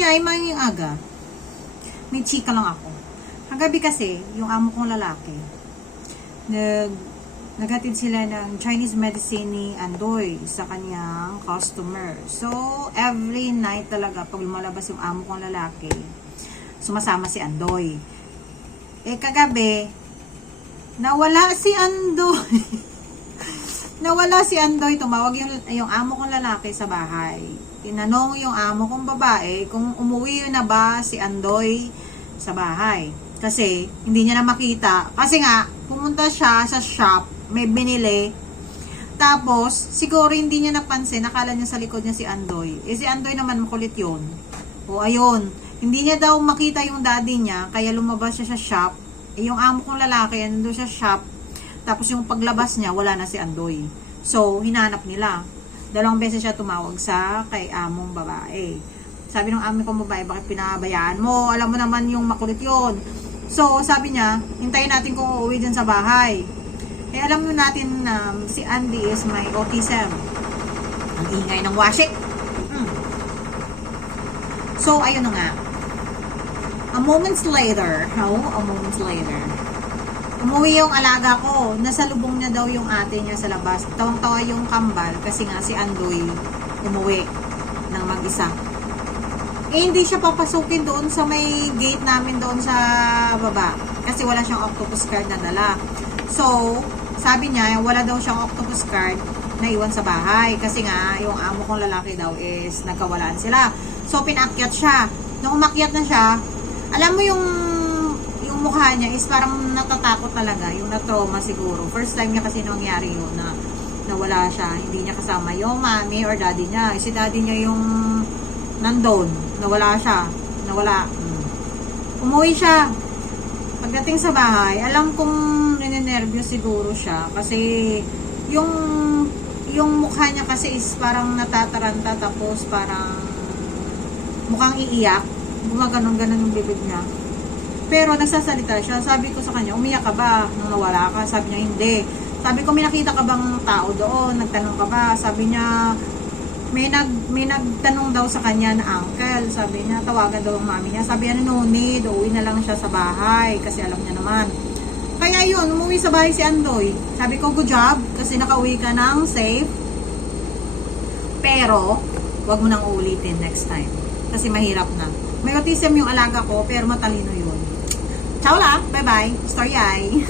nangyari maying aga? May chika lang ako. Kagabi kasi, yung amo kong lalaki, naghatid sila ng Chinese medicine ni Andoy sa kanyang customer. So, every night talaga, pag lumalabas yung amo kong lalaki, sumasama si Andoy. Eh, kagabi, nawala si Andoy. Nawala si Andoy, tumawag yung amo kong lalaki sa bahay. Tinanong yung amo kong babae kung umuwi na ba si Andoy sa bahay. Kasi, hindi niya na makita. Kasi nga, pumunta siya sa shop, may binili. Tapos, siguro hindi niya napansin, nakala niya sa likod niya si Andoy. Eh, si Andoy naman makulit yun. O, ayun. Hindi niya daw makita yung daddy niya, kaya lumabas siya sa shop. Eh, yung amo kong lalaki, nandun sa shop. Tapos, yung paglabas niya, wala na si Andoy. So, hinanap nila. 2 beses siya tumawag sa kay among babae. Sabi ng amo kong babae, bakit pinabayaan mo? Alam mo naman yung makulit yun. So, sabi niya, hintayin natin kung uuwi dyan sa bahay. Eh, alam mo natin na si Andy is may autism. Ang ingay ng washing. So, ayun na nga. A moments later, umuwi yung alaga ko. Nasa lubong niya daw yung ate niya sa labas. Tawang-tawa yung kambal kasi nga si Andoy umuwi ng mag-isa. Eh, hindi siya papasukin doon sa may gate namin doon sa baba. Kasi wala siyang octopus card na dala. So, sabi niya, wala daw siyang octopus card na iwan sa bahay. Kasi nga, yung amo kong lalaki daw is nagkawalaan sila. So, pinakyat siya. Nung umakyat na siya, alam mo yung mukha niya is parang natatakot talaga. Yung na-trauma siguro. First time niya kasi nangyari yun na nawala siya. Hindi niya kasama yung mommy or daddy niya. Si daddy niya yung nandun. Nawala siya. Umuwi siya. Pagdating sa bahay, alam kong ninenervyos siguro siya. Kasi yung mukha niya kasi is parang natataranta. Tapos parang mukhang iiyak. Gumaganon-ganon yung bibig niya. Pero nagsasalita siya. Sabi ko sa kanya, umiyak ka ba nung nawala ka? Sabi niya, hindi. Sabi ko, may nakita ka bang tao doon? Nagtanong ka ba? Sabi niya, may nagtanong daw sa kanya na uncle. Sabi niya, tawagan daw ang mami niya. Sabi niya, no need, uuwi na lang siya sa bahay. Kasi alam niya naman. Kaya yun, umuwi sa bahay si Andoy. Sabi ko, good job. Kasi nakauwi ka ng safe. Pero, wag mo nang uulitin next time. Kasi mahirap na. May autism yung alaga ko, pero matalino yun. Ciao lang. Bye-bye. Story ay.